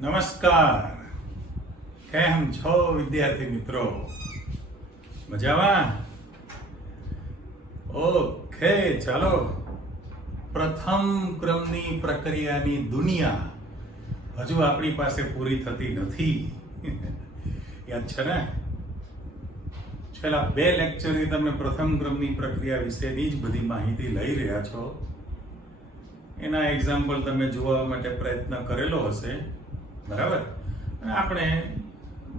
નમસ્કાર. કેમ છો વિદ્યાર્થી મિત્રો? મજામાં? ઓકે, ચાલો. પ્રથમ ક્રમની પ્રક્રિયાની દુનિયા હજુ આપણી પાસે પૂરી થતી નથી. યાદ છે ને? છેલ્લા 2 લેક્ચરથી તમે પ્રથમ ક્રમની પ્રક્રિયા વિશેની જ બધી માહિતી લઈ રહ્યા છો. એના એક્ઝામ્પલ તમે જોવા માટે પ્રયત્ન કરેલો હશે, બરાબર? અને આપણે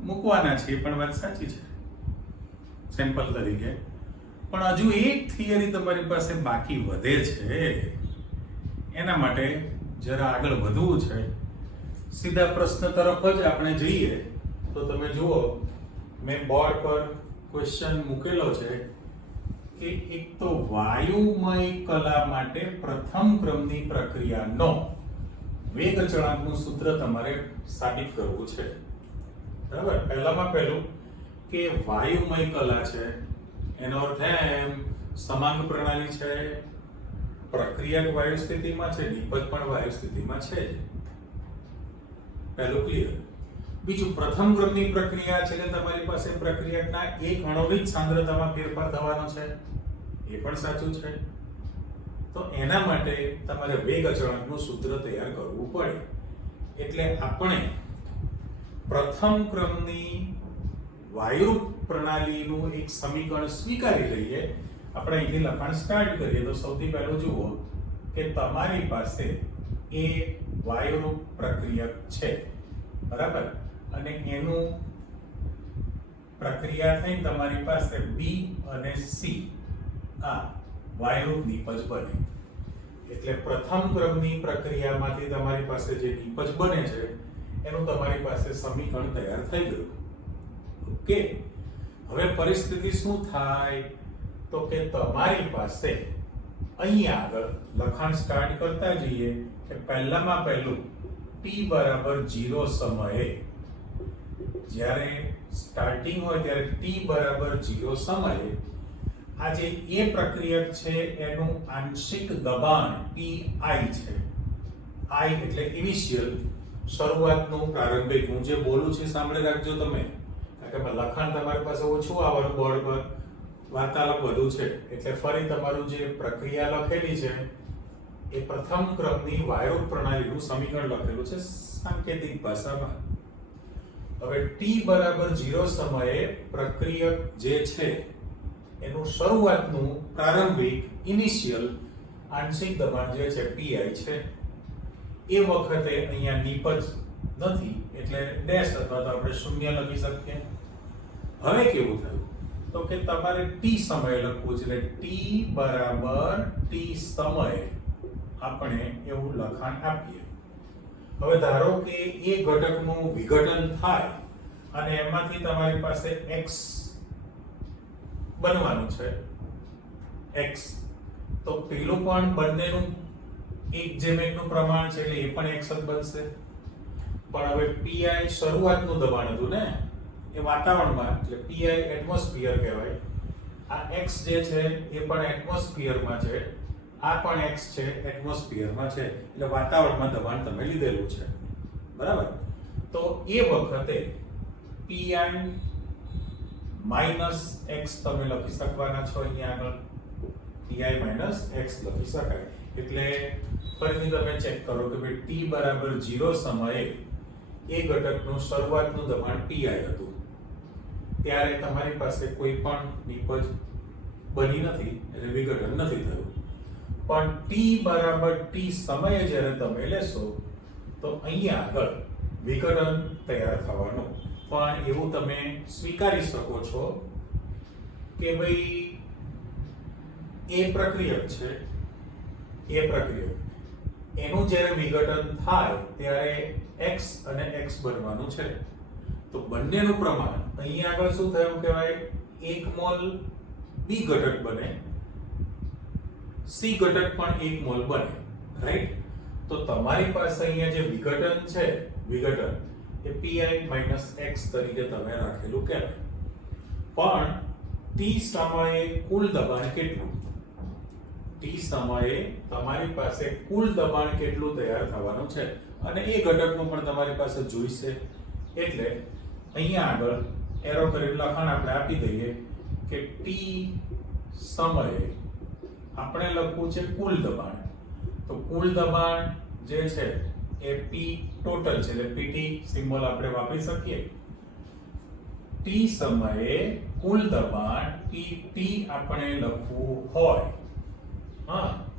મૂકવાના છીએ, પણ વાત સાચી છે, સેમ્પલ તરીકે. પણ હજુ એક થિયરી તમારી પાસે બાકી વધે છે. એના માટે જરા આગળ વધવું છે. સીધા પ્રશ્ન તરફ જ આપણે જઈએ તો તમે જુઓ, મેં બોર્ડ પર ક્વેશ્ચન મૂકેલો છે કે એક તો વાયુમય કલા માટે પ્રથમ ક્રમની પ્રક્રિયાનો વેગ અચળાંકનું સૂત્ર તમારે સાબિત કરવું છે. બરાબર? પહેલામાં પહેલું કે વાયુમય કલા છે, એનો અર્થ એમ સમાંગ પ્રણાલી છે, પ્રક્રિયા વાયુ સ્થિતિમાં છે, નિપજ પણ વાયુ સ્થિતિમાં છે. પહેલું ક્લિયર. બીજું, પ્રથમ ક્રમની પ્રક્રિયા છે કે તમારી પાસે પ્રક્રિયાના એક અણુની જ સાંદ્રતામાં ફેરફાર થવાનો છે, એ પણ સાચું છે. તો એના માટે તમારે વેગ અચળાંકનું સૂત્ર તૈયાર કરવું પડે. એટલે આપણે પ્રથમ ક્રમની વાયુ પ્રણાલીનું એક સમીકરણ સ્વીકારી લઈએ. આપણે અહીંથી લખાણ સ્ટાર્ટ કરીએ તો સૌથી પહેલું જુઓ કે તમારી પાસે એ વાયુરૂપ પ્રક્રિયક છે, બરાબર? અને એનું પ્રક્રિયા થઈને તમારી પાસે B અને C આ વાયુરૂપ નિપજ બને. એટલે પ્રથમ ક્રમની પ્રક્રિયામાંથી તમારી પાસે જે નિપજ બને છે એનું તમારી પાસે સમીકરણ તૈયાર થઈ ગયું. ઓકે, હવે પરિસ્થિતિ શું થાય તો કે તમારી પાસે અહીંયા આગળ લખાણ સ્ટાર્ટ કરતા જઈએ કે પહેલામાં પહેલું t બરાબર 0 સમયે, જ્યારે સ્ટાર્ટિંગ હોય ત્યારે t બરાબર 0 સમયે આ જે એ પ્રક્રિયક છે એનું આંશિક દબાણ pi છે. I એટલે ઇનિશિયલ, શરૂઆતનું પ્રારંભિક. હું જે બોલું છું સાંભળી રાખજો તમે, કારણ કે લખાણ તમારી પાસે ઓછું આવવાનું બોર્ડ પર, વાર્તાલાપ વધુ છે. એટલે ફરી તમારું જે પ્રક્રિયા લખેલી છે એ પ્રથમ ક્રમની વાયુરૂપ પ્રણાલીનું સમીકરણ લખેલું છે સાંકેતિક ભાષામાં. હવે t બરાબર 0 સમયે પ્રક્રિયક જે છે એનું શરૂઆતનું પ્રારંભિક ઇનિશિયલ આંશિક દબાણ જે છે pi છે. એ વખતે અહીંયા નિપજ નથી એટલે ડેશ અથવા તો આપણે શૂન્ય લખી શકીએ. હવે કેવું થયું તો કે તમારે t સમયે લખવું છે, એટલે t બરાબર t સમયે આપણે એવું લખાણ આપીએ. હવે ધારો કે એ ઘટકનું વિઘટન થાય અને એમાંથી તમારી પાસે x બનવાનું છે, x. તો પેલું પણ બંનેનું 1:1 નું પ્રમાણ છે એટલે એ પણ x જ બનશે. પણ હવે pi શરૂઆતનું દબાણ હતું ને એ વાતાવરણમાં, એટલે pi એટમોસ્ફિયર કહેવાય. આ x જે છે એ પણ એટમોસ્ફિયરમાં છે, આ પણ x છે એટમોસ્ફિયરમાં છે, એટલે વાતાવરણમાં દબાણ તમે લીધેલું છે, બરાબર? તો એ વખતે pi માઈનસ x તમે લખી શકવાના છો. અહીંયા આગળ pi માઈનસ x લખી શકાય. એટલે ફરીથી તમે ચેક કરો કે ભાઈ t બરાબર 0 સમયે એ ઘટકનું શરૂઆતનું દબાણ pi હતું, ત્યારે તમારી પાસે કોઈ પણ નિપજ બની નથી, એટલે વિઘટન નથી થયું. પણ t બરાબર t સમયે જ્યારે તમે લેશો તો અહીંયા આગળ વિઘટન તૈયાર થવાનું. પણ એવું તમે સ્વીકારી શકો છો કે ભાઈ એ પ્રક્રિયક છે, એ પ્રક્રિયક એનું જ્યારે વિઘટન થાય ત્યારે x અને x બનવાનું છે. તો બંનેનું પ્રમાણ અહીંયા આગળ શું થયું કહેવાય, 1 મોલ b ઘટક બને, c ઘટક પણ 1 મોલ બને, રાઈટ? તો તમારી પાસે અહીંયા જે વિઘટન છે, વિઘટન એ pi x તરીકે તમે રાખેલું કહેવાય. પણ t સમયે કુલ દબાણ કેટલું? ટી સમયે તમારી પાસે કુલ દબાણ કેટલું તૈયાર થવાનું છે અને એ ઘટકનું પણ તમારી પાસે જોઈશે. એટલે અહીંયા આગળ એરો કરેલું લખાણ આપણે આપી દઈએ કે ટી સમયે આપણે લખવું છે કુલ દબાણ. તો કુલ દબાણ જે છે એ પી ટોટલ છે એટલે પીટી સિમ્બોલ આપણે વાપરી શકીએ. ટી સમયે કુલ દબાણ પીટી આપણે લખવું હોય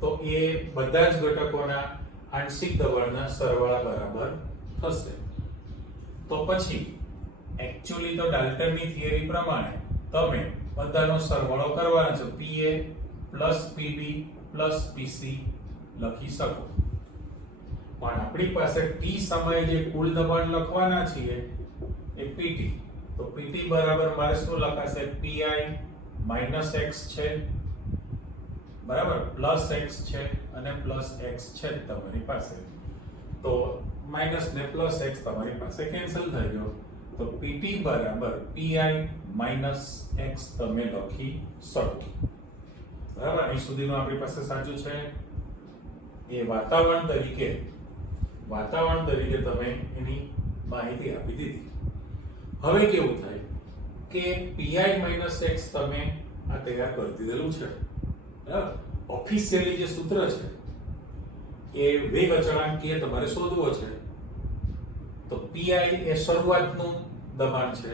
તો એ બધા જ ઘટકોના આંશિક દબાણના સરવાળા બરાબર થશે. તો પછી એક્ચ્યુઅલી તો ડાલ્ટનની થિયરી પ્રમાણે તમે બધાનો સરવાળો કરવાનો છે. PA PB PC લખી શકો. પણ આપણી પાસે ટી સમયે જે કુલ દબાણ લખવાના છીએ એ PT. તો PT બરાબર મારે શું લખાશે? PI - x છે બરાબર, પ્લસ x છે અને પ્લસ x છે તમારી પાસે. તો માઈનસ ને પ્લસ x તમારી પાસે કેન્સલ થઈ ગયો. તો PT બરાબર PI - x તમે લખી શકો. બરાબર, અહીં સુધીનું આપણી પાસે સાચું છે. એ વાતાવરણ તરીકે તમે એની માહિતી આપી દીધી. હવે કેવું થાય કે PI - x તમે આ તૈયાર કરી દીધેલું છે. બરાબર, ઓફિશિયલી જે સૂત્ર છે એ વેગ અચળાંક કે તમારે શોધવો છે. તો PI એ શરૂઆતનું દબાણ છે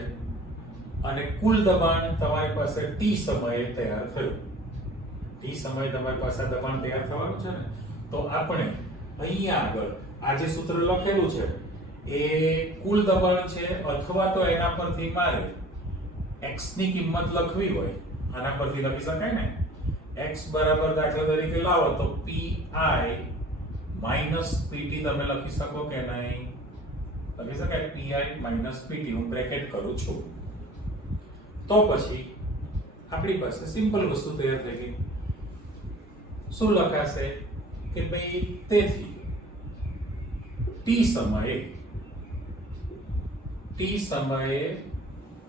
અને કુલ દબાણ તમારી પાસે T સમયે તૈયાર થયું. T સમયે તમારી પાસે દબાણ તૈયાર થવાનું છે ને, તો આપણે અહીંયા આગળ આ જે સૂત્ર લખેલું છે એ કુલ દબાણ છે, અથવા તો એના પરથી મારે x ની કિંમત લખવી હોય આના પરથી લખી શકાય ને. x બરાબર દાખલા તરીકે લાવો તો PI - PT તમે લખી શકો કે નહીં? લખી શકાય. PI - PT હું બ્રેકેટ કરું છું. તો પછી આપણી પાસે સિમ્પલ વસ્તુ તૈયાર થઈ ગઈ. શું લખાશે કે ભાઈ તેથી ટી સમયે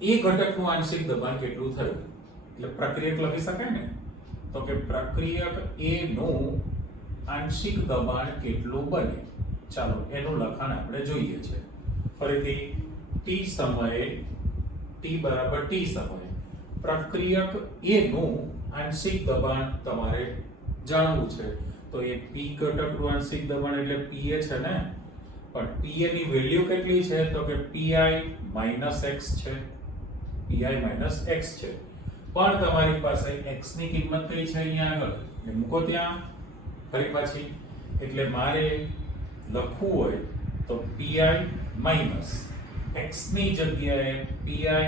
એ ઘટકનું આંશિક દબાણ કેટલું થયું? એટલે પ્રક્રિયક લખી શકાય ને. તો કે પ્રક્રિયક A નું આંશિક દબાણ કેટલું બને. ચાલો એનું લખાણ આપણે જોઈએ છે. ફરીથી T સમયે પ્રક્રિયક A નું આંશિક દબાણ તમારે જાણવું છે. તો એ P ઘટકનું આંશિક દબાણ એટલે PA છે ને. પણ PA ની વેલ્યુ કેટલી છે? તો કે PI - x છે. પણ તમારી પાસે x ની કિંમત કઈ છે અહીંયા આગળ? એ મૂકો ત્યાં ફરી પાછી. એટલે મારે લખવું હોય તો PI - x ની જગ્યાએ PI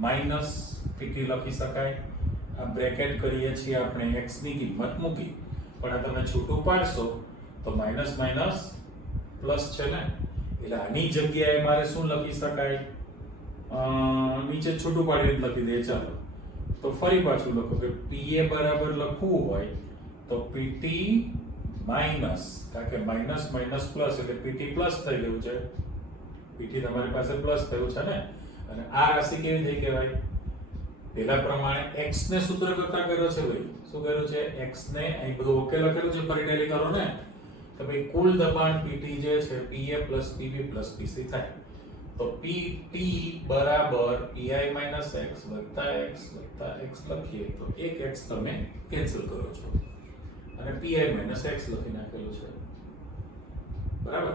- PT લખી શકાય. આ બ્રેકેટ કરીએ છીએ આપણે x ની કિંમત મૂકી. પણ આ તમે છૂટું પાડશો તો માઈનસ પ્લસ છે ને, એટલે આની જગ્યાએ મારે શું લખી શકાય? નીચે છૂટું પાડીને લખી દે. ચાલો તો ફરી પાછું લખો કે PA બરાબર લખવું હોય તો PT માઈનસ, કારણ કે માઈનસ પ્લસ એટલે PT પ્લસ થઈ ગયું છે. PT તમારી પાસે પ્લસ થયું છે ને. અને આ રાશિ કેવી થઈ કહેવાય? પેલા પ્રમાણે x ને સૂત્ર કરતા કર્યો છે ભાઈ. શું કર્યું છે? x ને અહીં બધું ઓકે લખેલું છે, ફરી ટેલી કરો ને. તો ભાઈ કુલ દબાણ PT જે છે PA + PB + PC થાય. તો PT બરાબર PI - x લખીએ તો એક x તમે કેન્સલ કરો છો અને PI - x લખી નાખેલું છે. બરાબર,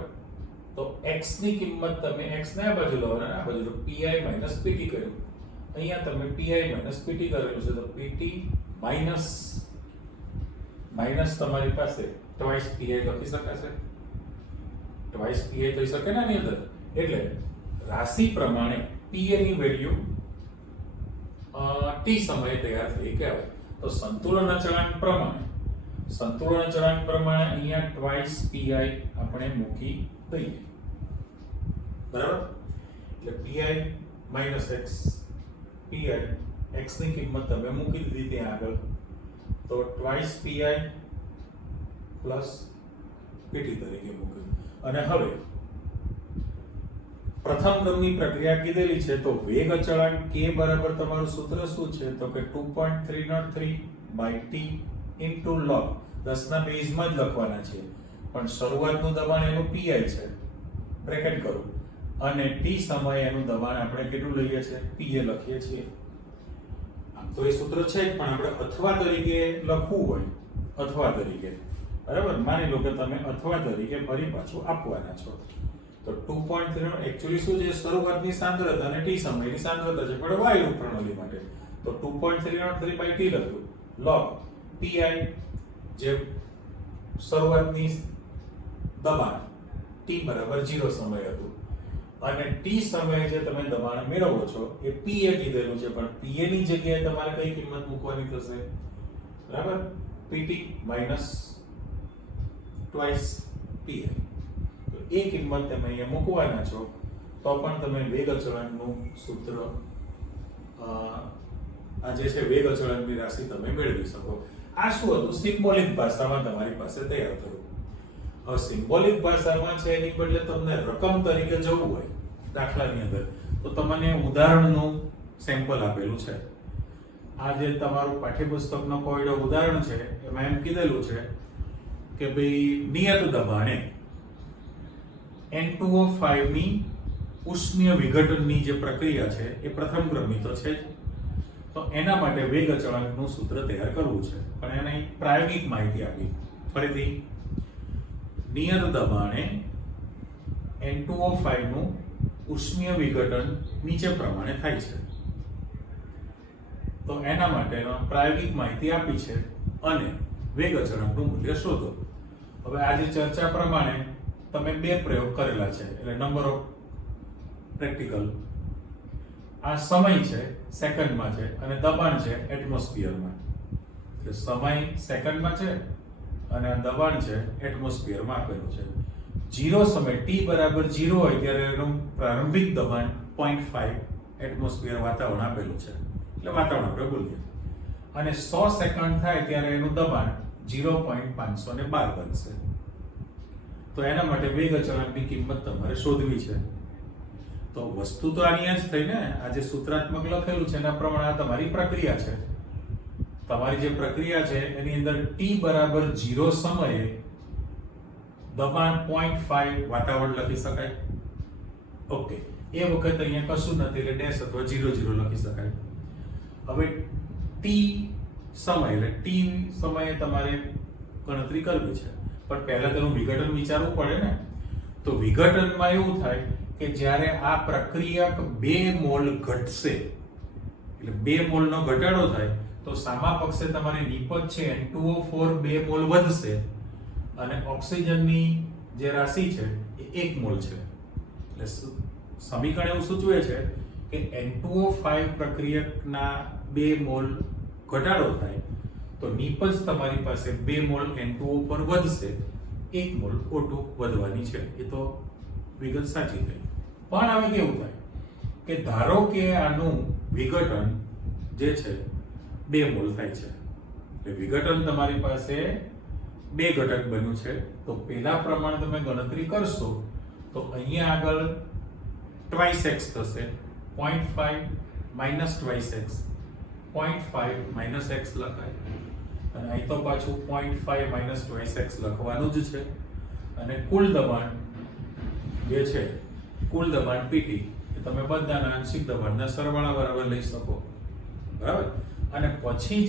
તો x ની કિંમત તમે x ને આ બાજુ લાવો અને આ બાજુ PI - PT કર્યું. અહીંયા તમે PI - PT કરેલું છે. તો PT માઈનસ તમારી પાસે ટ્વાઇસ PI લખી શકાશે. ટ્વાઇસ PI થઈ શકે ને આની અંદર. એટલે રાશિ પ્રમાણે PA ની વેલ્યુ T સમયે તૈયાર થઈ કહેવાય. તો સંતુલન અચળાંક પ્રમાણે અહીંયા ટ્વાઇસ PI આપણે મૂકી દઈએ. બરાબર, એટલે PI x ની કિંમત તમે મૂકી દીધી ત્યાં આગળ. તો ટ્વાઇસ PI + PT તરીકે મૂક્યું. અને હવે પ્રથમ ક્રમની પ્રક્રિયા કીધેલી છે. તો વેગ અચળાંક k બરાબર તમારું સૂત્ર શું છે? તો કે 2.303 / t ઇન્ટુ log 10 ના બેઝમાં જ લખવાના છે, પણ શરૂઆતનું દબાણ એનું pi છે, બ્રેકેટ કરો, અને t સમયે એનું દબાણ આપણે કેટલું લઈએ છીએ, pa લખીએ છીએ. આમ તો એ સૂત્ર છે જ, પણ આપણે અથવા તરીકે લખવું હોય, અથવા તરીકે, બરાબર, માની લો કે તમે અથવા તરીકે ફરી પાછું આપવાના છો, તો 2.3 એક્ચ્યુઅલી શું છે, શરૂઆતની સાંદ્રતા અને t સમયની સાંદ્રતા છે, પણ વાયુ પ્રણાલી માટે, તો 2.303 t લખ્યું, log pi જે શરૂઆતની દબાણ t બરાબર 0 સમય હતું, અને t સમયે જે તમે દબાણ મેળવો છો એ pa કીધેલું છે, પણ pa ની જગ્યાએ તમારે કઈ કિંમત મૂકવાની થશે, બરાબર, pt minus twice pi. તો એ કિંમત તમે અહીંયા મૂકવાના છો, તો પણ તમે વેગ અચળાંકનું સૂત્ર આ જે છે વેગ અચળાંકની રાશિ તમે મેળવી શકો. આ શું હતું, સિમ્બોલિક ભાષામાં તમારી પાસે તૈયાર થયું. હવે સિમ્બોલિક ભાષામાં છે એની બદલે તમને રકમ તરીકે જવું હોય દાખલાની અંદર, તો તમને ઉદાહરણનું સેમ્પલ આપેલું છે. આ જે તમારું પાઠ્યપુસ્તકનો કોયડો ઉદાહરણ છે એમાં એમ કીધેલું છે કે ભાઈ નિયત દબાણે N2O5 ની ઉષ્મીય વિઘટનની જે પ્રક્રિયા છે એ પ્રથમ ક્રમની તો છે જ, તો એના માટે વેગ અચળાંકનું સૂત્ર તૈયાર કરવું છે, પણ એની પ્રાયોગિક માહિતી આપી. ફરીથી, નિયત દબાણે N2O5 નું ઉષ્મીય વિઘટન નીચે પ્રમાણે થાય છે, તો એના માટે પ્રાયોગિક માહિતી આપી છે અને વેગ અચળાંકનું મૂલ્ય શોધો. હવે આજે ચર્ચા પ્રમાણે તમે બે પ્રયોગ કરેલા છે, એટલે નંબર ઓફ પ્રેક્ટિકલ. આ સમય છે સેકન્ડમાં છે અને દબાણ છે એટમોસ્ફિયરમાં. એટલે સમય સેકન્ડમાં છે અને આ દબાણ છે એટમોસ્ફિયરમાં આપેલું છે. 0 સમય t બરાબર 0 હોય ત્યારે એનું પ્રારંભિક દબાણ 0.5 એટમોસ્ફિયર વાતાવરણ આપેલું છે, એટલે વાતાવરણ આપણે બોલીએ, અને 100 સેકન્ડ થાય ત્યારે એનું દબાણ 0.512 બનશે. તો એના માટે વેગ અચળાંકની કિંમત તમારે શોધવી છે. તો વસ્તુ તો આની જ થઈ ને, આ જે સૂત્રાત્મક લખેલું છે એના પ્રમાણે આ તમારી પ્રક્રિયા છે. તમારી જે પ્રક્રિયા છે એની અંદર t બરાબર 0 સમયે દબાણ 0.5 વાતાવરણ લખી શકાય. ઓકે, એ વખત અહીંયા કશું નથી એટલે ડેશ અથવા 0 લખી શકાય. હવે t સમય એટલે t સમયે તમારે ગણતરી કરવી છે, પણ પહેલા તેનું વિઘટન વિચારવું પડે ને. તો વિઘટનમાં એવું થાય કે જ્યારે આ પ્રક્રિયક 2 મોલ ઘટશે, એટલે 2 મોલનો ઘટાડો થાય તો સામા પક્ષે તમારી નિપજ છે N2O4 2 મોલ વધશે અને ઓક્સિજનની જે રાશિ છે એ 1 મોલ છે. એટલે સમીકરણ એવું સૂચવે છે કે N2O5 પ્રક્રિયકના 2 મોલ ઘટાડો થાય તો નિપજ તમારી પાસે 2 મોલ N2O પર વધશે, 1 મોલ O2 વધવાની છે. એ તો વિગત સાચી થઈ. પણ હવે કેવું થાય કે ધારો કે આનું વિઘટન જે છે 2 મોલ થાય છે, એટલે વિઘટન તમારી પાસે 2 ઘટક બન્યું છે, તો પેલા પ્રમાણે તમે ગણતરી કરશો તો અહીંયા આગળ twice x થશે, 0.5 minus twice x, 0.5 minus x લખાય, અને અહીં તો પાછું 0.5 minus twice x લખવાનું જ છે. અને કુલ દબાણ જે છે, કુલ દબાણ PT એ તમે બધાના આંશિક દબાણના સરવાળા બરાબર લઈ શકો, બરાબર. અને પછી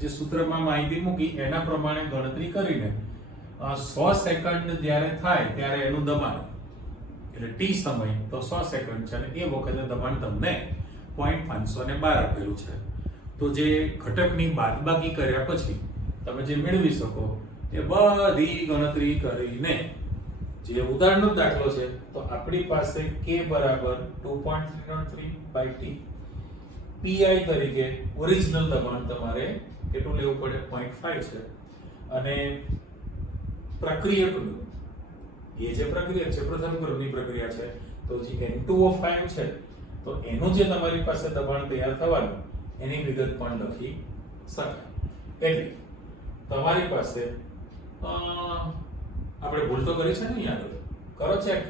જે સૂત્રમાં માહિતી મૂકી એના પ્રમાણે ગણતરી કરીને 100 સેકન્ડ જ્યારે થાય ત્યારે એનું દબાણ, એટલે t સમય તો 100 સેકન્ડ છે અને એ વખતે દબાણ તમને 0.512 આપેલું છે. તો જે ઘટકની બાદબાકી કર્યા પછી તમે જે મેળવી શકો એ બધી ગણતરી કરીને જે ઉદાહરણનો દાખલો છે, તો આપણી પાસે k બરાબર 2.303/t, pi તરીકે ઓરિજિનલ દબાણ તમારે કેટલું લેવું પડે, 0.5 છે, અને પ્રક્રિયકનું એ જે પ્રક્રિયા છે પ્રથમ ક્રમની પ્રક્રિયા છે, તો જે N2O5 છે તો એનું જે તમારી પાસે દબાણ તૈયાર થવાનું એની વિગત પણ લખી શકાય. એટલે તમારી પાસે આપણે ભૂલ તો કરી છે ને, યાદ કરો ચેક.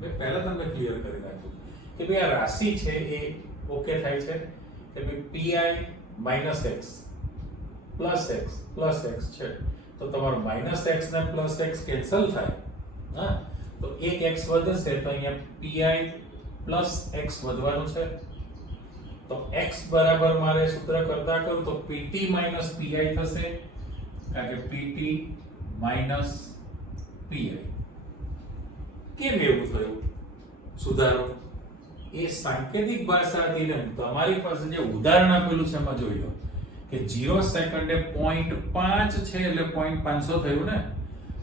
મેં પહેલા તમને ક્લિયર કરી નાખ્યું કે ભાઈ આ રાશિ છે એ ઓકે થાય છે કે ભાઈ pi minus x plus x છે તો તમારો માઇનસ x ને પ્લસ x કેન્સલ થાય. હા, તો એક x વધશે તો અહીંયા pi પ્લસ x વધવાનું છે. તો x બરાબર મારે સૂત્ર કરતા કરું તો pt માઇનસ pi થશે, કારણ કે pt માઇનસ pi. કેમ એવું થયું? સુધારો એ સાંકેતિક ભાષા હતી ને. તમારી પાસે જે ઉદાહરણ આપેલું છે એમાં જોઈ લો કે 0 સેકન્ડે 0.5 છે એટલે 0.500 થયું ને,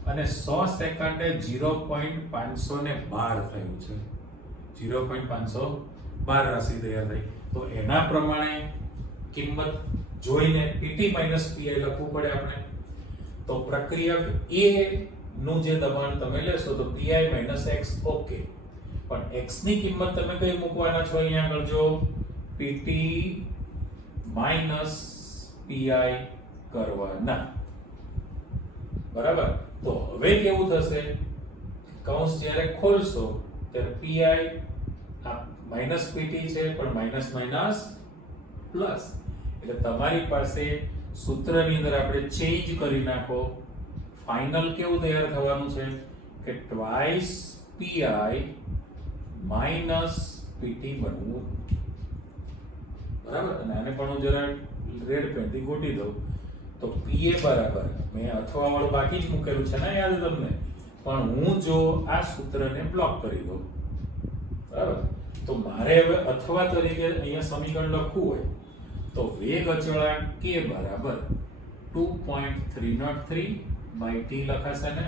અને 100 સેકન્ડે 0.512 થયું છે. 0.512 રાશિ તૈયાર થઈ. તો એના પ્રમાણે કિંમત જોઈને pt pi લખવું પડે આપણે. તો પ્રક્રિયક A નું જે દબાણ તમે લેશો તો pi x ઓકે, પણ x ની કિંમત તમે કઈ મૂકવાના છો? અહીંયા આગળ જો pt pi કરવાના. બરાબર. તો હવે કેવું થશે? કૌંસ જ્યારે ખોલશો ત્યારે pi આ માઈનસ pt છે પણ માઈનસ માઈનસ પ્લસ, એટલે તમારી પાસે સૂત્રની અંદર આપણે ચેન્જ કરી નાખો. ફાઇનલ કેવું તૈયાર થવાનું છે કે ટ્વાઇસ pi માઈનસ pt બનવું. બરાબર. અને આને પણ હું જરા રેડ પેનથી ગોઠવી દઉં તો pa બરાબર, મેં અથવા વાળું બાકી જ મૂકેલું છે ને, યાદ તમને, પણ હું જો આ સૂત્રને બ્લોક કરી દઉં, બરાબર, તો મારે હવે અથવા તરીકે અહીંયા સમીકરણ લખવું હોય તો વેગ અચળાંક k બરાબર 2.303 by t લખાશે ને,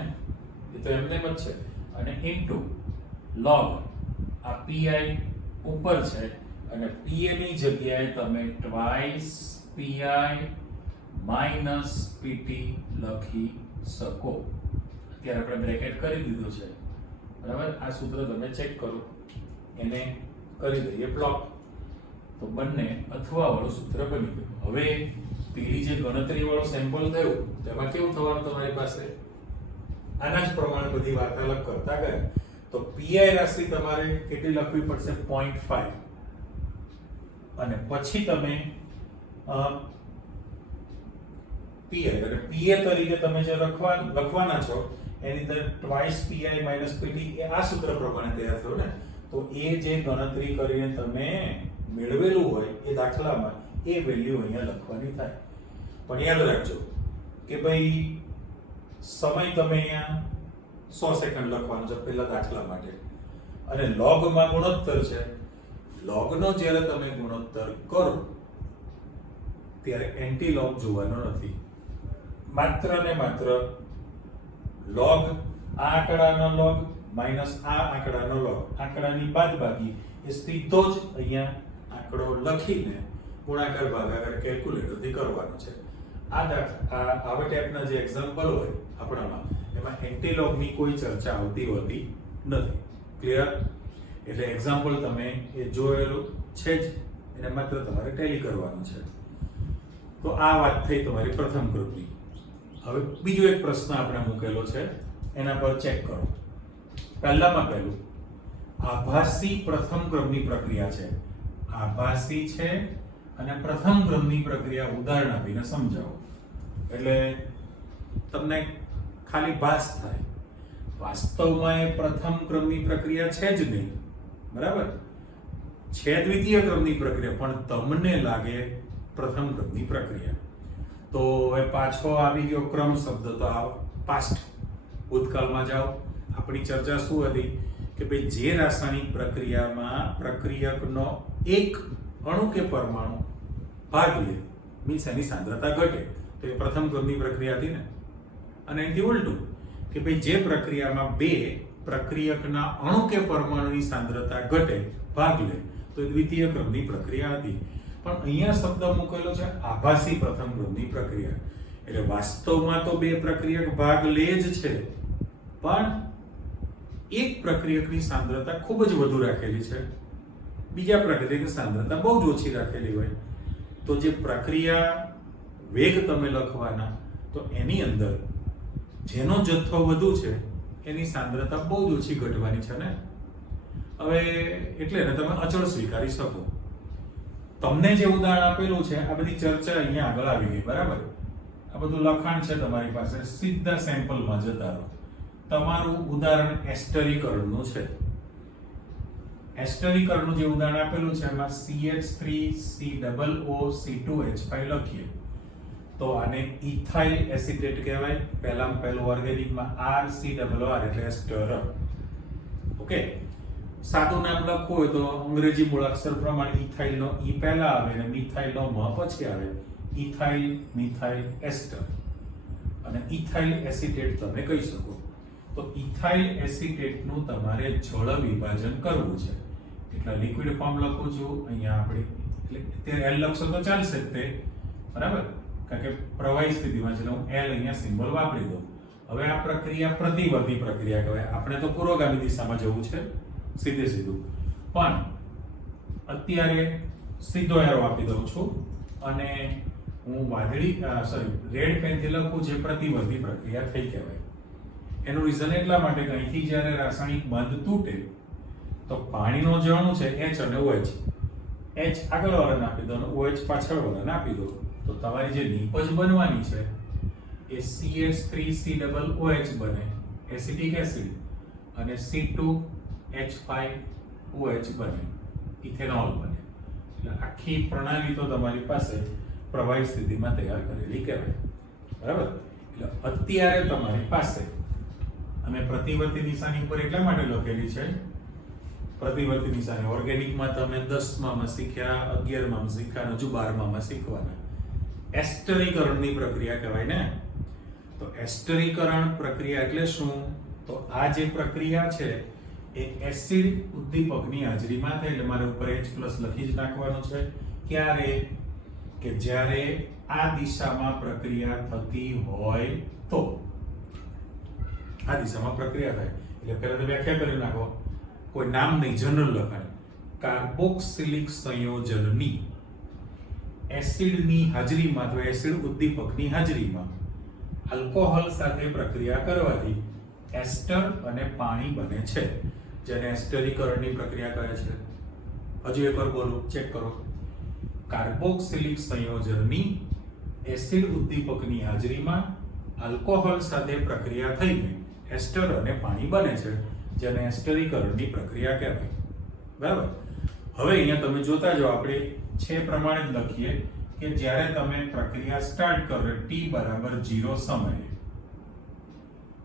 એ તો એમને જ છે, અને ઇન્ટુ log આ pi ઉપર છે અને pa ની જગ્યાએ તમે ટ્વાઇસ pi માઈનસ pt લખી શકો. અત્યારે આપણે બ્રેકેટ કરી દીધું છે. બરાબર. આ સૂત્ર તમે ચેક કરો, એને કરી દઈએ બ્લોક, તો બંને અથવા વાળું સૂત્ર બની ગયું. હવે પેલી જે ગણતરી વાળું સેમ્પલ થયું તેમાં કેવું થવાનું તમારી પાસે? આના જ પ્રમાણે બધી વાર્તાલાપ કરતા ગયા. તો pi રાશિ તમારે કેટલી લખવી પડશે? 0.5, અને પછી તમે pi એટલે pa તરીકે તમે જે લખવાના છો એની અંદર ટ્વાઇસ pi માઈનસ pt એ આ સૂત્ર પ્રમાણે તૈયાર થયું ને. તો એ જે ગણતરી કરીને તમે મેળવેલું હોય એ દાખલામાં એ વેલ્યુ અહીંયા લખવાની થાય. પણ યાદ રાખજો કે ભાઈ સમય તમે અહીંયા 100 સેકન્ડ લખવાનો છે પહેલા દાખલા માટે, અને લોગમાં ગુણોત્તર છે. લોગનો જ્યારે તમે ગુણોત્તર કરો ત્યારે એન્ટી લોગ જોવાનો નથી. માત્ર ને માત્ર લોગ, આ આંકડાનો લોગ માઈનસ આ આંકડાનો લોગ, આંકડાની બાદબાકી એ સીધો જ અહીંયા આંકડો લખીને ગુણાકાર ભાગાકાર કેલ્ક્યુલેટરથી કરવાનો છે. આવા ટાઈપના જે એક્ઝામ્પલ હોય આપણામાં એમાં એન્ટી લોગની કોઈ ચર્ચા આવતી હોતી નથી. ક્લિયર? એટલે એક્ઝામ્પલ તમે એ જોયેલું છે જ, એને માત્ર તમારે ટેલી કરવાનું છે. તો આ વાત થઈ તમારી પ્રથમ ગ્રુપની. હવે બીજો એક પ્રશ્ન આપણે મૂકેલો છે, એના પર ચેક કરો. પહેલામાં પહેલું આભાસી પ્રથમ ક્રમની પ્રક્રિયા છે. આભાસી છે અને પ્રથમ ક્રમની પ્રક્રિયા ઉદાહરણ આપીને સમજાવો. એટલે તમને ખાલી ભાસ થાય. વાસ્તવમાં એ પ્રથમ ક્રમની પ્રક્રિયા છે જ નહીં. બરાબર? છે દ્વિતીય ક્રમની પ્રક્રિયા, પણ તમને લાગે પ્રથમ ક્રમની પ્રક્રિયા. તો હવે પાછો આવી ગયો ક્રમ શબ્દ, તો આ પાસ્ટ ભૂતકાળમાં જાઓ. આપણી ચર્ચા શું હતી કે ભાઈ જે રાસાયણિક પ્રક્રિયામાં પ્રક્રિયકનો એક અણુ કે પરમાણુ ભાગ લે, મીન્સ એની સાંદ્રતા ઘટે, તો એ પ્રથમ ક્રમની પ્રક્રિયા હતી ને. અને એનાથી ઉલટું કે ભાઈ જે પ્રક્રિયામાં બે પ્રક્રિયકના અણુ કે પરમાણુની સાંદ્રતા ઘટે, ભાગ લે, તો એ દ્વિતીય ક્રમની પ્રક્રિયા હતી. પણ અહીંયા શબ્દ મૂકેલો છે આભાસી પ્રથમ ક્રમની પ્રક્રિયા. એટલે વાસ્તવમાં તો બે પ્રક્રિયક ભાગ લે જ છે, પણ એક પ્રક્રિયકની સાંદ્રતા ખૂબ જ વધુ રાખેલી છે, બીજા પ્રક્રિયકની સાંદ્રતા બહુ જ ઓછી રાખેલી હોય. તો જે પ્રક્રિયા વેગ તમે લખવાના, તો એની અંદર જેનો જથ્થો વધુ છે એની સાંદ્રતા બહુ જ ઓછી ઘટવાની છે ને. હવે એટલે ને તમે અચળ સ્વીકારી શકો. તમને જે ઉદાહરણ આપેલું છે આ બધી ચર્ચા અહીંયા આગળ આવી ગઈ. બરાબર? આ બધું લખાણ છે તમારી પાસે, સીધા સેમ્પલમાં જતા રહો. તમારું ઉદાહરણ એસ્ટરીકરણનું છે. એસ્ટરીકરણનું જે ઉદાહરણ આપેલું છે એમાં CH3COO2H5 લખીએ તો આને ઇથાઇલ એસિટેટ કહેવાય. પહેલામાં પહેલું ઓર્ગેનિકમાં RCOR એટલે એસ્ટર. ઓકે, સાદું નામ લખવું હોય તો અંગ્રેજી મૂળાક્ષર પ્રમાણે ઇથાઇલ નો ઈ પહેલા આવે અને મિથાઇલ નો મ પછી આવે. ઇથાઇલ, મિથાઇલ, એસ્ટર અને ઇથાઇલ એસિટેટ તમે કહી શકો. તો ઇથાઇલ એસિટેટ નું તમારે જળ વિભાજન કરવું છે એટલે લિક્વિડ ફોર્મ લખું છું અહીંયા આપણે. એટલે તે L લખશો તો ચાલશે જ તે, બરાબર, કારણ કે પ્રવાહી સ્થિતિમાં છે હું L અહીંયા સિમ્બોલ વાપરી દઉં. હવે આ પ્રક્રિયા પ્રતિવર્તી પ્રક્રિયા કહેવાય. આપણે તો પુરોગામી દિશામાં જવું છે સીધે સીધું, પણ અત્યારે સીધો એરો આપી દઉં છું અને હું રેડ પેનથી લખું જે પ્રતિવર્તી પ્રક્રિયા થઈ કહેવાય. એનું રીઝન એટલા માટે કે અહીંથી જ્યારે રાસાયણિક બંધ તૂટે તો પાણીનો જે અણુ છે H અને OH, H આગળ વાળાને આપી દો અને OH પાછળ વાળાને આપી દો તો તમારી જે નીપજ બનવાની છે એ CH3COOH બને, એસિટિક એસિડ, અને C2H5OH બને, ઇથેનોલ બને. એટલે આખી પ્રણાલી તો તમારી પાસે પ્રવાહી સ્થિતિમાં તૈયાર કરેલી કહેવાય, બરાબર. એટલે અત્યારે તમારી પાસે અમે પ્રતિવર્તી નિશાની ઉપર એટલા માટે લખેલી છે. પ્રતિવર્તી નિશાની ઓર્ગેનિકમાં તમે 10માં શીખ્યા, 11માં શીખ્યા, હજુ 12માં શીખવાના. એસ્ટરીકરણની પ્રક્રિયા કહેવાય ને. તો એસ્ટરીકરણ પ્રક્રિયા એટલે શું? તો આ જે પ્રક્રિયા છે એ એસિડ ઉદ્દીપકની હાજરીમાં થાય. એટલે મારે ઉપર H+ લખી જ નાખવાનું છે. ક્યારે? કે જ્યારે આ દિશામાં પ્રક્રિયા થતી હોય તો. આ દિશામાં પ્રક્રિયા થાય એટલે પહેલા તો વ્યાખ્યા કરી નાખો. કોઈ નામ નહીં, જનરલ લખાય. કાર્બોક્સિલિક સંયોજનની એસિડની હાજરીમાં અથવા એસિડ ઉદ્દીપકની હાજરીમાં આલ્કોહોલ સાથે પ્રક્રિયા કરવાથી એસ્ટર અને પાણી બને છે, જેને એસ્ટરીકરણની પ્રક્રિયા કહે છે. હજુ એકવાર બોલું, ચેક કરો. કાર્બોક્સિલિક સંયોજનની એસિડ ઉદ્દીપકની હાજરીમાં આલ્કોહોલ સાથે પ્રક્રિયા થઈને એસ્ટર અને પાણી બને છે, જેને એસ્ટરીકરણની પ્રક્રિયા કહેવાય, બરાબર. હવે અહીંયા તમે જોતા જાઓ, આપણે છે પ્રમાણે જ લખીએ કે જ્યારે તમે પ્રક્રિયા સ્ટાર્ટ કરો T બરાબર 0 સમયે,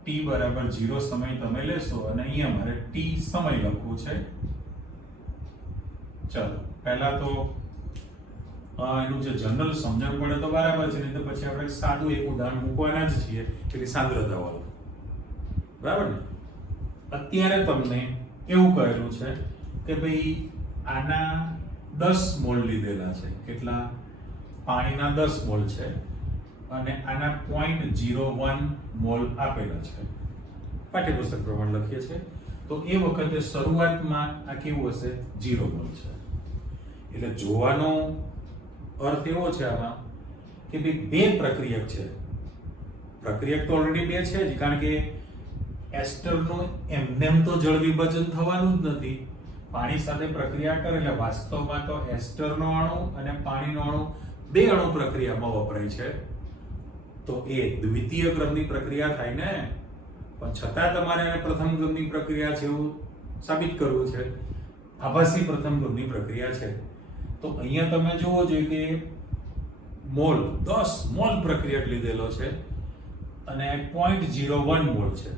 T બરાબર 0 સમય તમે લેશો અને અહીંયા મારે T સમય લખવું છે. ચાલો પહેલા તો એનું જે જનરલ સમજણ પડે તો બરાબર છે, નહીં તો પછી આપણે સાદું એક ઉદાહરણ મૂકવાના જ છીએ કે સાંદ્રતા વાળું, બરાબર ને. અત્યારે તમને એવું કહેલું છે કે ભાઈ આના 10 મોલ લીધેલા છે. કેટલા? પાણીના 10 મોલ છે અને આના 0.01 મોલ આપેલા છે. પાઠ્યપુસ્તક પ્રમાણે લખીએ છીએ તો એ વખતે શરૂઆતમાં આ કેવું હશે? 0 મોલ છે. એટલે જોવાનો અર્થ એવો છે આમાં કે ભાઈ બે પ્રક્રિયક છે. પ્રક્રિયક તો ઓલરેડી બે છે જ, કારણ કે એસ્ટરનું એમનેમ તો જળ વિભાજન થવાનું જ નથી. પાણી સાથે પ્રક્રિયા કરે એટલે વાસ્તવમાં તો એસ્ટરનો અણુ અને પાણીનો અણુ બે અણુ પ્રક્રિયામાં વપરાય છે. તો એ દ્વિતીય ક્રમની પ્રક્રિયા થાય ને, પણ છતાં તમારે પ્રથમ ક્રમની પ્રક્રિયા છે એવું સાબિત કરવું છે. આભાસી પ્રથમ ક્રમની પ્રક્રિયા છે. તો અહીંયા તમે જોવો જોઈએ કે મોલ 10 મોલ પ્રક્રિયક લીધેલો છે અને 0.01 મોલ છે.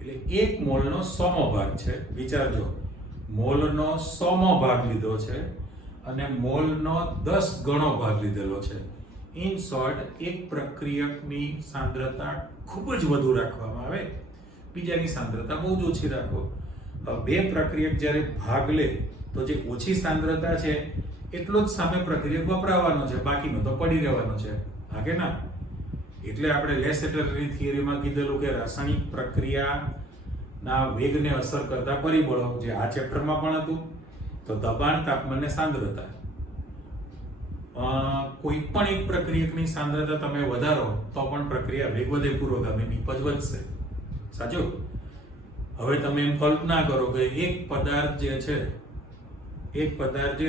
એટલે 1 મોલનો 100મો ભાગ છે. વિચારજો, મોલનો 100મો ભાગ લીધો છે અને મોલનો 10 ગણો ભાગ લીધેલો છે. ઇન શોર્ટ, એક પ્રક્રિયકની સાંદ્રતા ખૂબ જ વધુ રાખવામાં આવે, બીજાની સાંદ્રતા બહુ જ ઓછી રાખો. બે પ્રક્રિયક જ્યારે ભાગ લે તો જે ઓછી સાંદ્રતા છે એટલો જ સામે પ્રક્રિયક વપરાવાનો છે, બાકીનો તો પડી રહેવાનો છે. હા કે ના? એટલે આપણે લેસેટરની થિયરીમાં કીધેલું કે રાસાયણિક પ્રક્રિયાના વેગને અસર કરતા પરિબળો, જે આ ચેપ્ટરમાં પણ હતું, તો દબાણ, તાપમાન ને સાંદ્રતા. કોઈ પણ એક પ્રક્રિયકની સાંદ્રતા તમે વધારો તો પણ પ્રક્રિયા વેગ વધે, પુરોગામી નીપજ વધશે. સાચું? હવે તમે એમ કલ્પના કરો કે એક પદાર્થ જે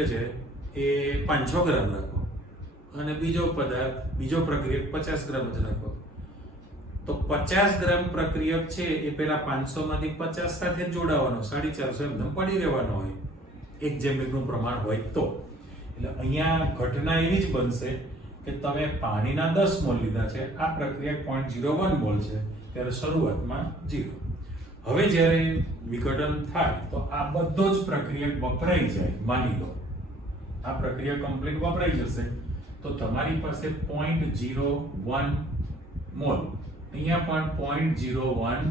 છે એ 500 ગ્રામ રાખો અને બીજો પ્રક્રિયક 50 ગ્રામ જ રાખો. તો 50 ગ્રામ પ્રક્રિયક છે એ પેલા 500 માંથી 50 સાથે જોડાવાનો, 450 એમ પડી રહેવાનો હોય 1 જેમ 1 નું પ્રમાણ હોય તો. એટલે અહીંયા ઘટના એવી જ બનશે કે તમે પાણીના 10 મોલ લીધા છે, આ પ્રક્રિયક 0.01 મોલ છે, ત્યારે શરૂઆતમાં 0. હવે જ્યારે વિઘટન થાય તો આ બધો જ પ્રક્રિયક વપરાઈ જાય. માની લો આ પ્રક્રિયા કમ્પ્લીટ વપરાઈ જશે તો તમારી પાસે 0.01 મોલ, અહીંયા પણ 0.01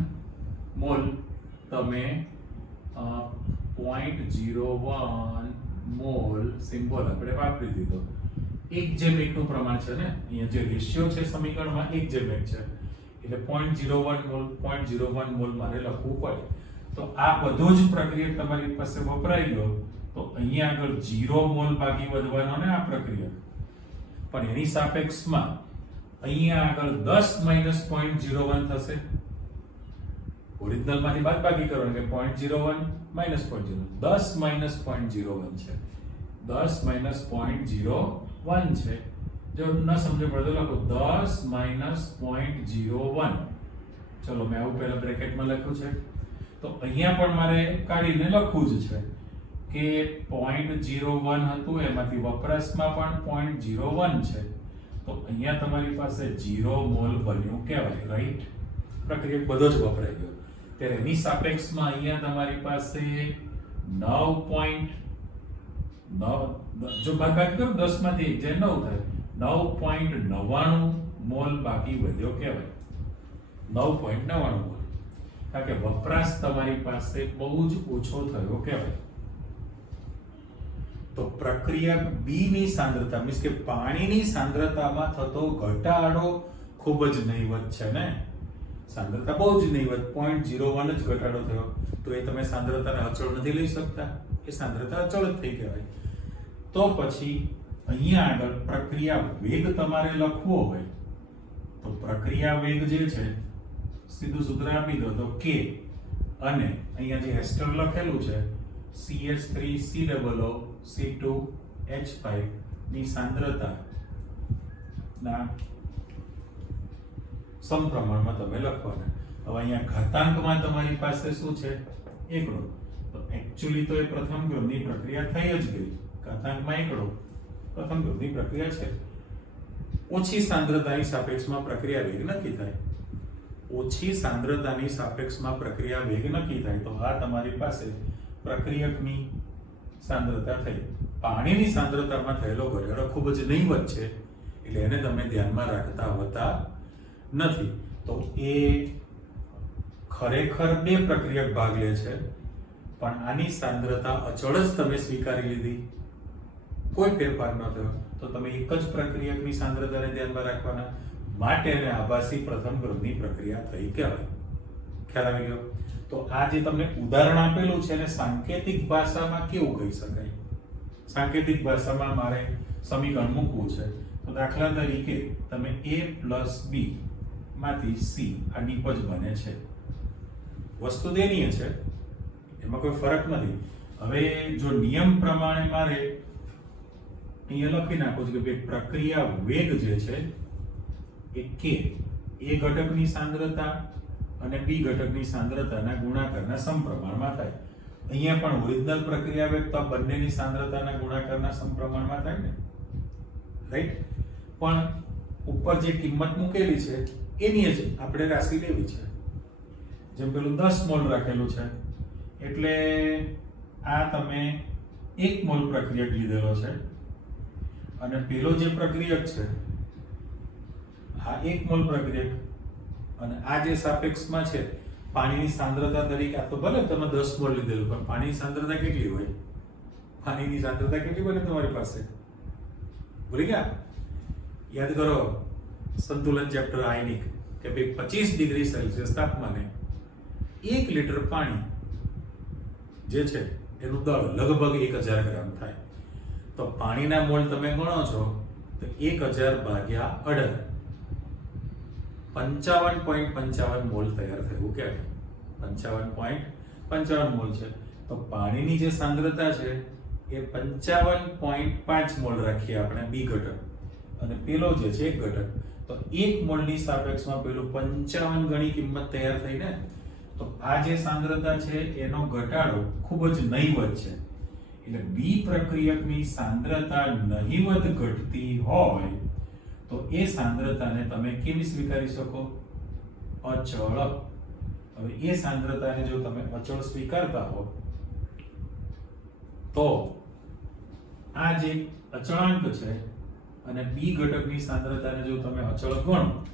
મોલ તમે 0.01 મોલ સિમ્બોલ આપણે વાપરી દીધો. 1:1 નું પ્રમાણ છે ને, અહીંયા જે રેશિયો છે સમીકરણમાં 1:1 છે, એટલે 0.01 મોલ 0.01 મોલ મારે લખવું પડે. તો આ બધો જ પ્રક્રિયક તમારી પાસે વપરાઈ ગયો તો અહીંયા આગળ 0 મોલ બાકી વધવાનો ને આ પ્રક્રિયક, પણ એની સાપેક્ષમાં અહીંયા આગળ 10 - 0.01 થશે. ઓરિજિનલ માંથી બાદબાકી કરો એટલે 0.01 - 0.01, 10 - 0.01 છે, 10 - 0.01 છે. જો ન સમજો પડે તો લખો 10 - 0.01. ચલો મેં આવું પહેલા બ્રેકેટમાં લખ્યું છે, તો અહીંયા પણ મારે કાઢીને લખવું જ છે કે 0.01 હતું, એમાંથી વપરાશમાં પણ 0.01 છે, તો અહીંયા તમારી પાસે 0 મોલ બન્યું કહેવાય. રાઈટ, પ્રક્રિયક બધો જ વપરાઈ ગયો. ત્યારે એની સાપેક્ષમાં અહીંયા તમારી પાસે 9.9, જો બાદબાકી કરો 10 માંથી 1 જાય 9 થાય, 9.99 મોલ બાકી વધ્યો કહેવાય. 9.99 મોલ, કારણ કે વપરાશ તમારી પાસે બહુ જ ઓછો થયો કહેવાય. તો પ્રક્રિયક બી ની સાંદ્રતા મીન્સ કે પાણીની સાંદ્રતામાં થતો ઘટાડો ખૂબ જ નહીવત છે ને. સાંદ્રતા બહુ જ નહીવત, 0.01 જ ઘટાડો થયો, તો એ તમે સાંદ્રતાને અચળ નથી લઈ શકતા, એ સાંદ્રતા અચળ જ થઈ કહેવાય. તો પછી અહીંયા આગળ પ્રક્રિયા વેગ તમારે લખવો હોય તો પ્રક્રિયા વેગ જે છે સીધું સૂત્ર આપી દો તો k, અને અહીંયા જે એસ્ટર લખેલું છે CH3COO2H5 ની સાંદ્રતા ના સમપ્રમાણમાં તમે લખવાના. હવે અહીંયા ઘાતાંકમાં તમારી પાસે શું છે? એકડો. તો એક્ચ્યુઅલી તો એ પ્રથમ ક્રમની પ્રક્રિયા થઈ જ ગઈ. ઘાતાંકમાં એકડો પ્રથમ ક્રમની પ્રક્રિયા છે. ઓછી સાંદ્રતાની સાપેક્ષમાં પ્રક્રિયા વેગ નક્કી થાય. ઓછી સાંદ્રતાની સાપેક્ષમાં પ્રક્રિયા વેગ નક્કી થાય તો આ તમારી પાસે પ્રક્રિયકની સાંદ્રતા થઈ. પાણીની સાંદ્રતામાં થયેલો ઘટાડો ખૂબ જ નહીવત છે, એટલે એને તમે ધ્યાનમાં રાખતા હોતા નથી. તો એ ખરેખર બે પ્રક્રિયક ભાગ લે છે, પણ આની સાંદ્રતા અચળ જ તમે સ્વીકારી લીધી, કોઈ ફેરફાર ન થયો, તો તમે એક જ પ્રક્રિયકની સાંદ્રતાને ધ્યાનમાં રાખવાના. માટે એને આભાસી પ્રથમ ક્રમની પ્રક્રિયા થઈ કહેવાય. ખ્યાલ આવી ગયો? તો આ જે તમને ઉદાહરણ આપેલું છે એને સાંકેતિક ભાષામાં કેવું કહી શકાય? સાંકેતિક ભાષામાં મારે સમીકરણ મૂકવું છે, તો દાખલા તરીકે તમે a + b માંથી c આ નિપજ બને છે. વસ્તુ તેની છે, એમાં કોઈ ફરક નથી. હવે જો નિયમ પ્રમાણે મારે અહીંયા લખી નાખું છું કે પ્રક્રિયા વેગ જે છે એ k, a ઘટકની સાંદ્રતા અને b ઘટકની સાંદ્રતાના ગુણાકારના સમપ્રમાણમાં થાય. અહીંયા પણ ઓરિજિનલ પ્રક્રિયા વેગ તો બંનેની સાંદ્રતાના ગુણાકારના સમપ્રમાણમાં થાય ને, રાઈટ? પણ ઉપર જે કિંમત મૂકેલી છે એની જ આપણે રાશિ લેવી છે. જેમ પેલું 10 મોલ રાખેલું છે એટલે આ તમે 1 મોલ પ્રક્રિયક લીધેલો છે, અને પેલો જે પ્રક્રિયક છે આ 1 મોલ પ્રક્રિયક, અને આ જે સાપેક્ષમાં છે પાણીની સાંદ્રતા તરીકે, આ તો ભલે તમે 10 મોલ લીધેલું, પણ પાણીની સાંદ્રતા કેટલી હોય? પાણીની સાંદ્રતા કેટલી બને તમારી પાસે? ભૂલી ગયા? યાદ કરો સંતુલન ચેપ્ટર આયનિક કે ભાઈ 25 ડિગ્રી સેલ્સિયસ તાપમાને 1 લીટર પાણી જે છે એનું દળ લગભગ 1000 ગ્રામ થાય. તો પાણીના મોલ તમે ગણો છો તો 1000 ભાગ્યા 18 55.55 મોલ તૈયાર થયું કહેવાય. 55.55 મોલ છે. તો પાણીની જે સાંદ્રતા છે એ 55.5 મોલ રાખીએ આપણે બી ઘટક, અને પેલો જે છે એક ઘટક, તો 1 મોલની સાપેક્ષમાં પેલું 55 ગણી કિંમત તૈયાર થઈ ને, તો આ જે સાંદ્રતા છે એનો ઘટાડો ખૂબ જ નહીવત છે. એટલે બી પ્રક્રિયકની સાંદ્રતા નહીવત ઘટતી હોય તો એ સાંદ્રતાને તમે કેવી સ્વીકારી શકો? અચળ. હવે એ સાંદ્રતાને જો તમે અચળ સ્વીકારતા હો તો આ જે અચળાંક છે અને બી ઘટકની સાંદ્રતાને જો તમે અચળ ગણો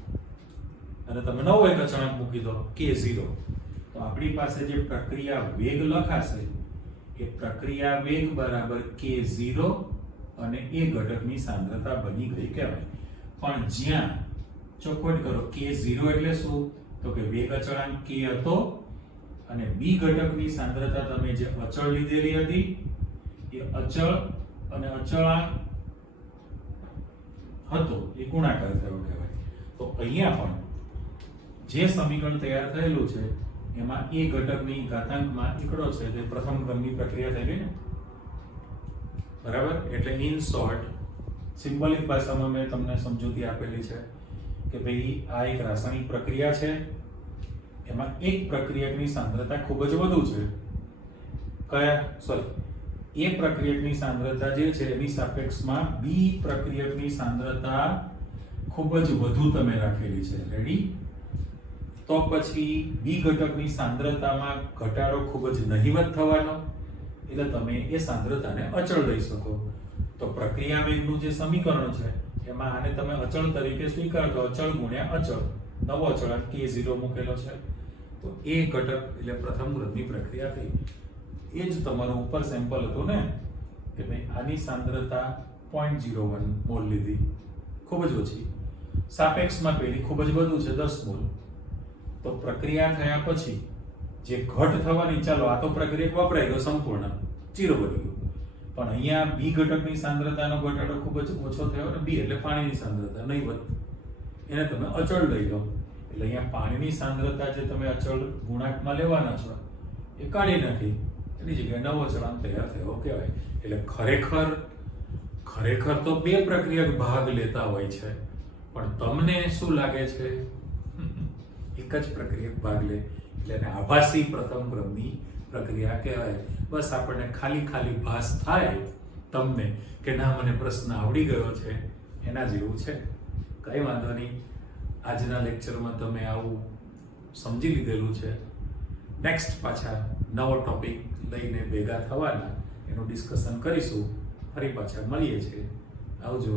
અને તમે નવો એક અચળાંક મૂકી દો K0, તો આપણી પાસે જે પ્રક્રિયા વેગ લખાશે એ પ્રક્રિયા વેગ બરાબર K0 અને એ ઘટકની સાંદ્રતા બની ગઈ કહેવાય. પણ જ્યાં ચોખવટ કરો K0 એટલે શું? તો કે વેગ અચળાંક K હતો અને બી ઘટકની સાંદ્રતા તમે જે અચળ લીધેલી હતી એ અચળ અને અચળાંક હતો એ ગુણાકાર થયો કહેવાય. તો અહીંયા પણ જે સમીકરણ તૈયાર થયેલું છે એમાં એ ઘટકની ઘાતાંકમાં એકડો છે તે પ્રથમ ક્રમની પ્રક્રિયા થઈ ગઈ ને, બરાબર? એટલે ઇન શોર્ટ સિમ્બોલિક ભાષામાં મેં તમને સમજૂતી આપેલી છે કે ભાઈ આ એક રાસાયણિક પ્રક્રિયા છે, એમાં એક પ્રક્રિયકની સાંદ્રતા ખૂબ જ વધુ છે. એ પ્રક્રિયકની સાંદ્રતા જે છે એની સાપેક્ષમાં બી પ્રક્રિયકની સાંદ્રતા ખૂબ જ વધુ તમે રાખેલી છે. રેડી? તો પછી બી ઘટકની સાંદ્રતામાં ઘટાડો ખૂબ જ નહીવત થવાનો, એટલે તમે એ સાંદ્રતાને અચળ લઈ શકો. તો પ્રક્રિયા વેગનું જે સમીકરણ છે એમાં આને તમે અચળ તરીકે સ્વીકારતો, અચળ ગુણ્યા અચળ, નવો અચળાંક K0 મૂકેલો છે. તો એ ઘટક એટલે પ્રથમ ક્રમની પ્રક્રિયા થઈ. એ જ તમારું ઉપર સેમ્પલ હતું ને કે ભાઈ આની સાંદ્રતા 0.01 મોલ લીધી, ખૂબ જ ઓછી, સાપેક્ષમાં પેલી ખૂબ જ વધુ છે 10 મોલ. તો પ્રક્રિયા થયા પછી જે ઘટ થવાની, ચાલો આ તો પ્રક્રિયા વપરાઈ ગયો સંપૂર્ણ, 0 બની ગયું. પણ અહીંયા બી ઘટકની સાંદ્રતાનો ઘટાડો ખૂબ જ ઓછો થયો ને, બી એટલે પાણીની સાંદ્રતા નહીવત, એને તમે અચળ લઈ લો. એટલે અહીંયા પાણીની સાંદ્રતા જે તમે અચળ ગુણાંકમાં લેવાના છો એ કાઢી નાખી, એની જગ્યાએ નવો અચળાંક તૈયાર થયો કહેવાય. એટલે ખરેખર તો બે પ્રક્રિયક ભાગ લેતા હોય છે, પણ તમને શું લાગે છે? એક જ પ્રક્રિયક ભાગ લે એટલે એને આભાસી પ્રથમ ક્રમની પ્રક્રિયા કહેવાય. બસ આપણને ખાલી ભાસ થાય તમને કે ના મને પ્રશ્ન આવડી ગયો છે, એના જેવું છે. કંઈ વાંધો નહીં, આજના લેક્ચરમાં તમે આવું સમજી લીધેલું છે. નેક્સ્ટ પાછા નવો ટોપિક લઈને ભેગા થવાના, એનું ડિસ્કશન કરીશું. ફરી પાછા મળીએ છીએ. આવજો.